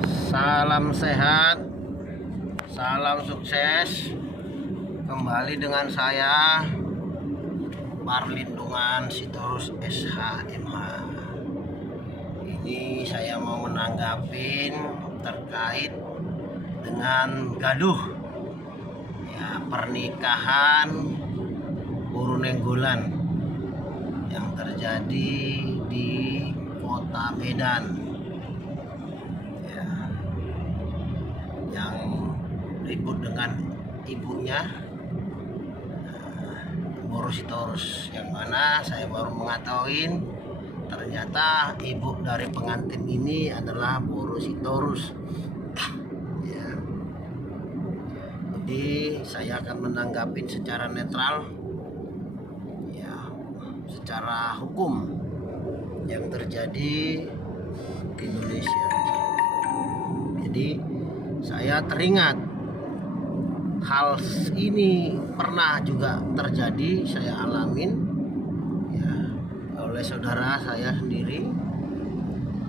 Salam sehat, salam sukses. Kembali dengan saya Parlindungan Sitorus SHMH. Ini saya mau menanggapin terkait dengan gaduh ya, pernikahan Guru Nenggolan yang terjadi di kota Medan ya, yang ribut dengan ibunya Guru Sitorus, yang mana saya baru mengetahui ternyata ibu dari pengantin ini adalah Guru Sitorus ya. Jadi saya akan menanggapi secara netral ya, secara hukum yang terjadi di Indonesia. Jadi saya teringat hal ini pernah juga terjadi, saya alamin ya, oleh saudara saya sendiri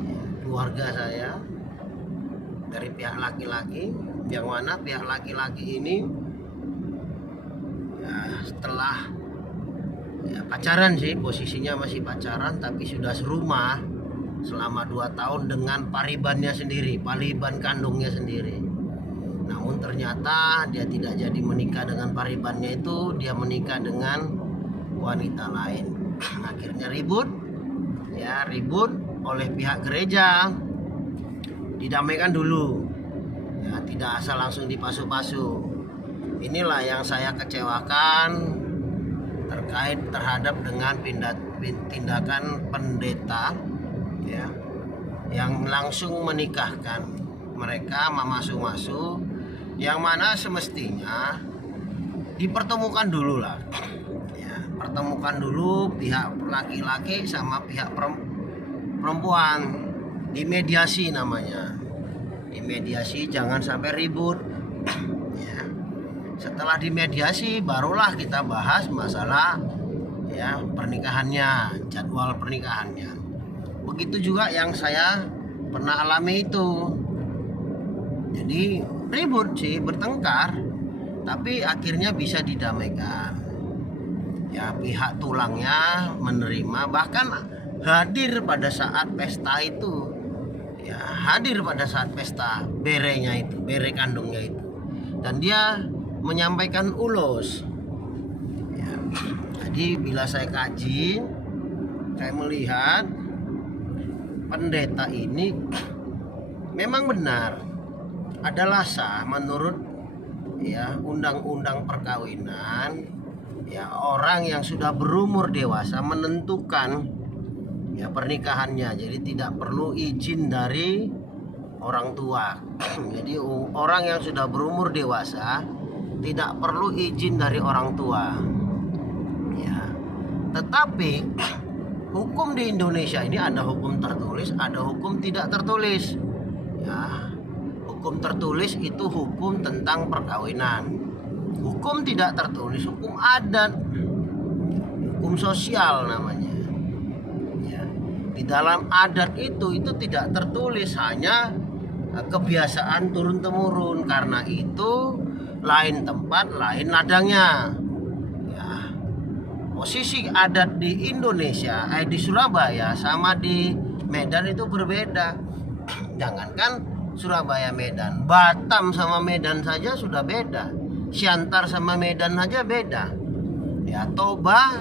ya, keluarga saya dari pihak laki-laki, yang mana pihak laki-laki ini ya, setelah ya, pacaran sih, posisinya masih pacaran, tapi sudah serumah selama 2 tahun dengan paribannya sendiri, pariban kandungnya sendiri. Namun ternyata dia tidak jadi menikah dengan paribannya itu, dia menikah dengan wanita lain. Akhirnya ribut ya, ribut oleh pihak gereja, didamaikan dulu ya, tidak asal langsung dipasu-pasu. Inilah yang saya kecewakan terkait terhadap dengan tindakan pendeta ya, yang langsung menikahkan mereka memasu-masu, yang mana semestinya dipertemukan dulu lah ya, pertemukan dulu pihak laki-laki sama pihak perempuan, dimediasi namanya, dimediasi, jangan sampai ribut ya. Setelah dimediasi barulah kita bahas masalah ya pernikahannya, jadwal pernikahannya. Begitu juga yang saya pernah alami itu. Jadi ribut sih, bertengkar, tapi akhirnya bisa didamaikan ya, pihak tulangnya menerima, bahkan hadir pada saat pesta itu ya, hadir pada saat pesta berenya itu, bere kandungnya itu, dan dia menyampaikan ulos ya. Jadi bila saya kaji, saya melihat pendeta ini memang benar adalah sah menurut ya undang-undang perkawinan ya, orang yang sudah berumur dewasa menentukan ya pernikahannya, jadi tidak perlu izin dari orang tua. Jadi orang yang sudah berumur dewasa tidak perlu izin dari orang tua ya. Tetapi hukum di Indonesia ini ada hukum tertulis, ada hukum tidak tertulis ya. Hukum tertulis itu hukum tentang perkawinan, hukum tidak tertulis hukum adat, hukum sosial namanya ya. Di dalam adat itu tidak tertulis, hanya kebiasaan turun temurun. Karena itu lain tempat lain ladangnya ya. Posisi adat di Indonesia, di Surabaya sama di Medan itu berbeda. Jangankan Surabaya, Medan, Batam sama Medan saja sudah beda. Siantar sama Medan saja beda. Ya, Toba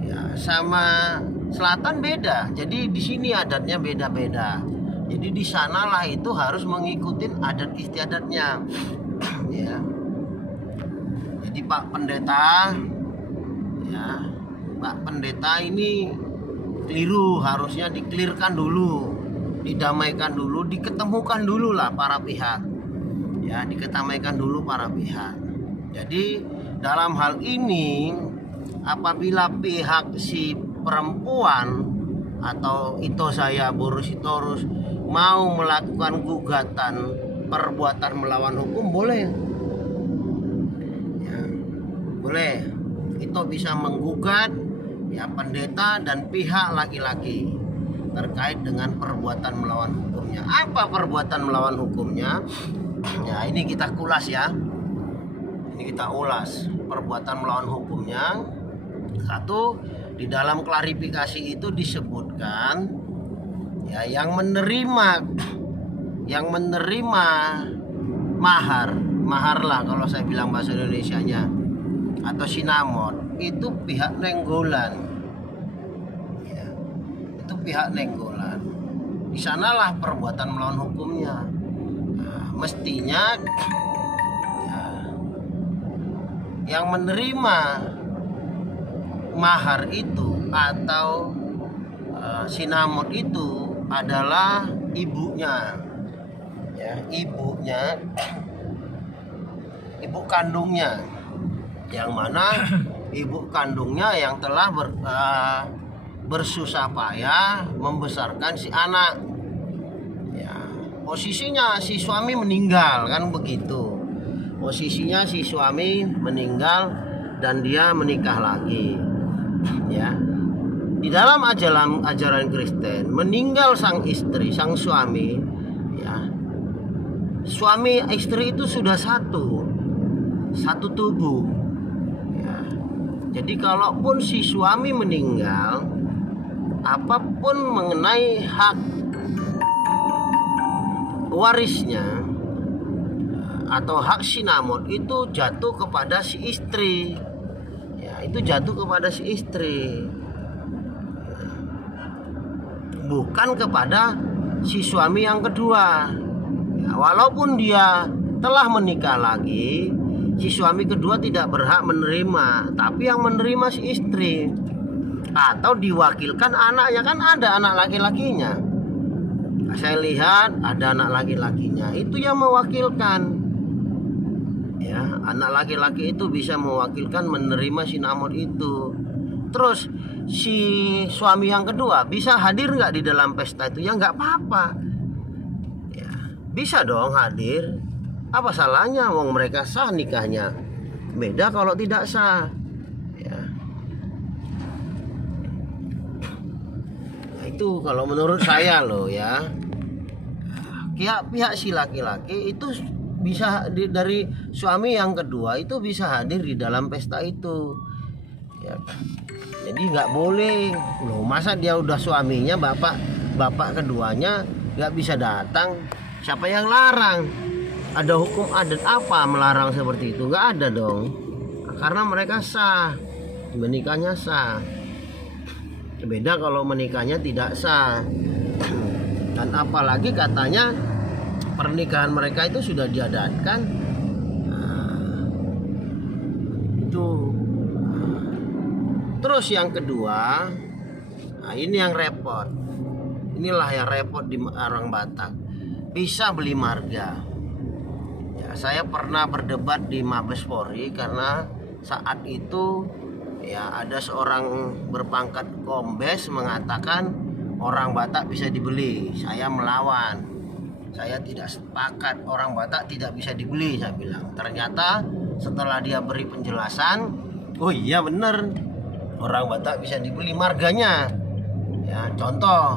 ya sama selatan beda. Jadi di sini adatnya beda-beda. Jadi di sanalah itu harus mengikuti adat istiadatnya. Ya. Jadi Pak Pendeta ya, Pak Pendeta ini keliru, harusnya dikelirkan dulu, didamaikan dulu, diketemukan dulu lah para pihak ya, diketamaikan dulu para pihak. Jadi dalam hal ini apabila pihak si perempuan atau itu saya Guru Sitorus mau melakukan gugatan perbuatan melawan hukum, boleh ya, boleh. Itu bisa menggugat ya pendeta dan pihak laki-laki. terkait dengan perbuatan melawan hukumnya. Apa perbuatan melawan hukumnya? Ya, ini kita kulas ya. Ini kita ulas perbuatan melawan hukumnya. Satu, di dalam klarifikasi itu disebutkan ya yang menerima mahar lah kalau saya bilang bahasa Indonesianya, atau sinamot, itu pihak Nenggolan ya, itu pihak Nenggolan. Di sanalah perbuatan melawan hukumnya. Nah, mestinya ya, yang menerima mahar itu atau sinamot itu adalah ibunya ya, ibu kandungnya, yang mana ibu kandungnya yang telah bersusah payah membesarkan si anak ya. Posisinya si suami meninggal, kan begitu. Posisinya si suami meninggal dan dia menikah lagi ya. Di dalam ajaran Kristen, meninggal sang istri, sang suami ya, suami istri itu sudah satu tubuh ya. Jadi kalaupun si suami meninggal, apapun mengenai hak warisnya atau hak sinamot itu jatuh kepada si istri ya, itu jatuh kepada si istri, bukan kepada si suami yang kedua ya. Walaupun dia telah menikah lagi, si suami kedua tidak berhak menerima, tapi yang menerima si istri, atau diwakilkan anaknya, kan ada anak laki-lakinya. Saya lihat ada anak laki-lakinya, itu yang mewakilkan ya. Anak laki-laki itu bisa mewakilkan menerima sinamot itu. Terus si suami yang kedua bisa hadir nggak di dalam pesta itu? Ya nggak apa-apa ya, bisa dong hadir. Apa salahnya? Wong mereka sah nikahnya. Beda kalau tidak sah ya. Nah, itu kalau menurut saya loh ya. Pihak si laki-laki itu bisa dari suami yang kedua itu bisa hadir di dalam pesta itu ya. Jadi nggak boleh loh, masa dia udah suaminya, bapak keduanya nggak bisa datang? Siapa yang larang? Ada hukum adat apa melarang seperti itu? Nggak ada dong, karena mereka sah, menikahnya sah. Beda kalau menikahnya tidak sah. Dan apalagi katanya pernikahan mereka itu sudah diadatkan. Nah, itu. Terus yang kedua, nah ini yang repot. Inilah yang repot di orang Batak. Bisa beli marga. Ya, saya pernah berdebat di Mabes Polri karena saat itu ya ada seorang berpangkat kombes mengatakan orang Batak bisa dibeli. Saya melawan. Saya tidak sepakat, orang Batak tidak bisa dibeli, saya bilang. Ternyata setelah dia beri penjelasan, oh iya benar, orang Batak bisa dibeli marganya. Ya, contoh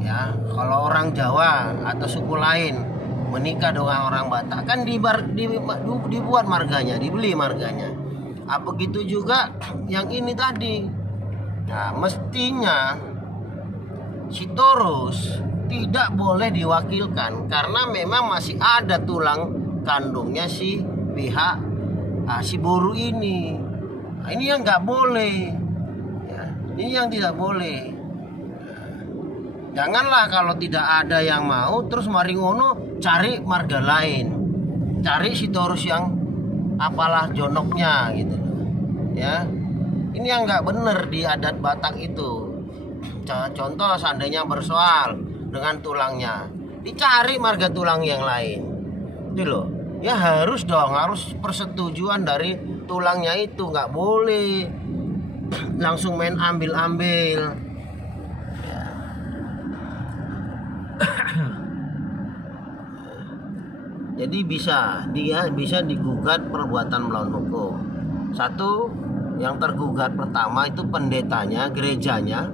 ya, kalau orang Jawa atau suku lain menikah dengan orang Batak kan dibuat marganya, dibeli marganya. Apa begitu juga yang ini tadi. Nah, mestinya Sitorus tidak boleh diwakilkan karena memang masih ada tulang kandungnya si pihak si Boru ini. Nah, ini yang nggak boleh ya, ini yang tidak boleh. Janganlah kalau tidak ada yang mau terus mari ngono cari marga lain, cari Sitorus yang apalah jonoknya gitu ya. Ini yang nggak bener di adat Batak itu. Contoh seandainya bersoal dengan tulangnya, dicari marga tulang yang lain itu loh ya. Harus dong, harus persetujuan dari tulangnya itu, nggak boleh langsung main ambil-ambil ya. Jadi dia bisa digugat perbuatan melawan hukum. Satu, yang tergugat pertama itu pendetanya, gerejanya,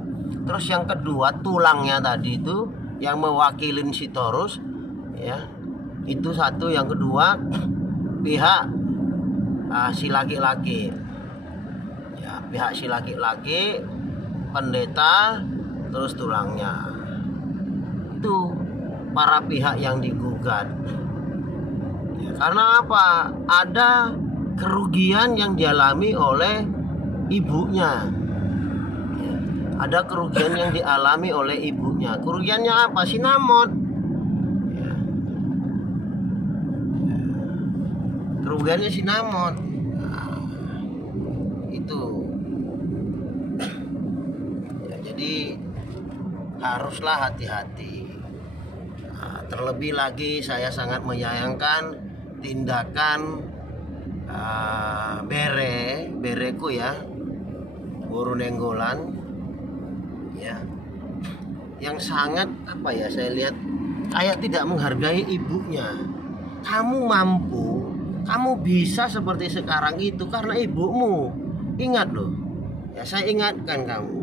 Terus yang kedua, tulangnya tadi itu yang mewakilin Sitorus, ya, itu satu. Yang kedua, pihak si laki-laki, ya, pihak si laki-laki, pendeta, terus tulangnya. Itu para pihak yang digugat. Ya, karena apa? Ada kerugian yang dialami oleh ibunya. Ya, ada kerugian yang dialami oleh ibunya. Kerugiannya apa? Sinamot. Ya. Kerugiannya sinamot. Nah, itu. Ya, jadi haruslah hati-hati. Nah, terlebih lagi saya sangat menyayangkan tindakan bereku ya, Guru Nenggolan, ya, yang sangat apa ya, saya lihat kayak tidak menghargai ibunya. Kamu mampu, kamu bisa seperti sekarang itu karena ibumu. Ingat loh, ya, saya ingatkan kamu,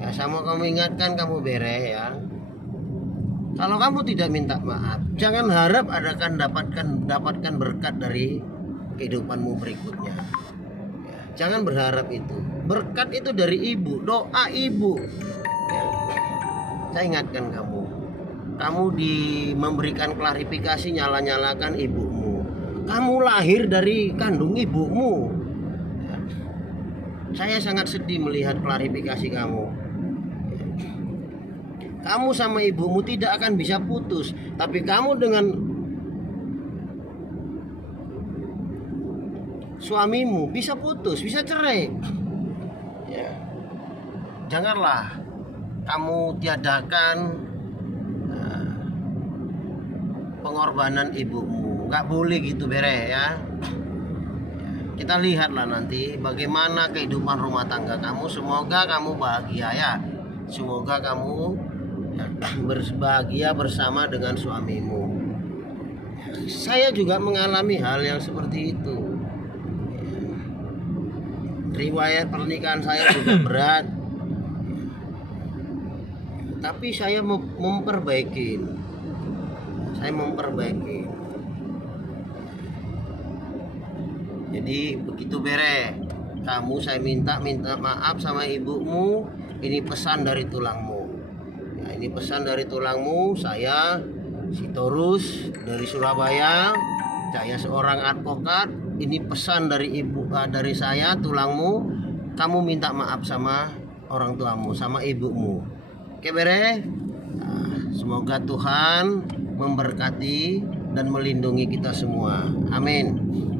ya, sama kamu ingatkan kamu Bere, ya. Kalau kamu tidak minta maaf, jangan harap dapatkan berkat dari kehidupanmu berikutnya. Ya, jangan berharap itu. Berkat itu dari ibu, doa ibu. Ya. Saya ingatkan kamu. Kamu memberikan klarifikasi, nyala-nyalakan ibumu. Kamu lahir dari kandung ibumu. Ya. Saya sangat sedih melihat klarifikasi kamu. Kamu sama ibumu tidak akan bisa putus, tapi kamu dengan suamimu bisa putus, bisa cerai. Ya. Janganlah kamu tiadakan pengorbanan ibumu. Nggak boleh gitu Bere, ya. Kita lihatlah nanti bagaimana kehidupan rumah tangga kamu. Semoga kamu bahagia, ya. Semoga kamu berbahagia bersama dengan suamimu. Saya juga mengalami hal yang seperti itu. Riwayat pernikahan saya juga berat, tapi saya memperbaiki. Jadi begitu Bere, kamu saya minta maaf sama ibumu. Ini pesan dari tulangmu. Ya, ini pesan dari tulangmu. Saya Sitorus dari Surabaya. Saya seorang advokat. Ini pesan dari dari saya, tulangmu. Kamu minta maaf sama orang tuamu, sama ibumu. Oke Bere. Nah, semoga Tuhan memberkati dan melindungi kita semua. Amin.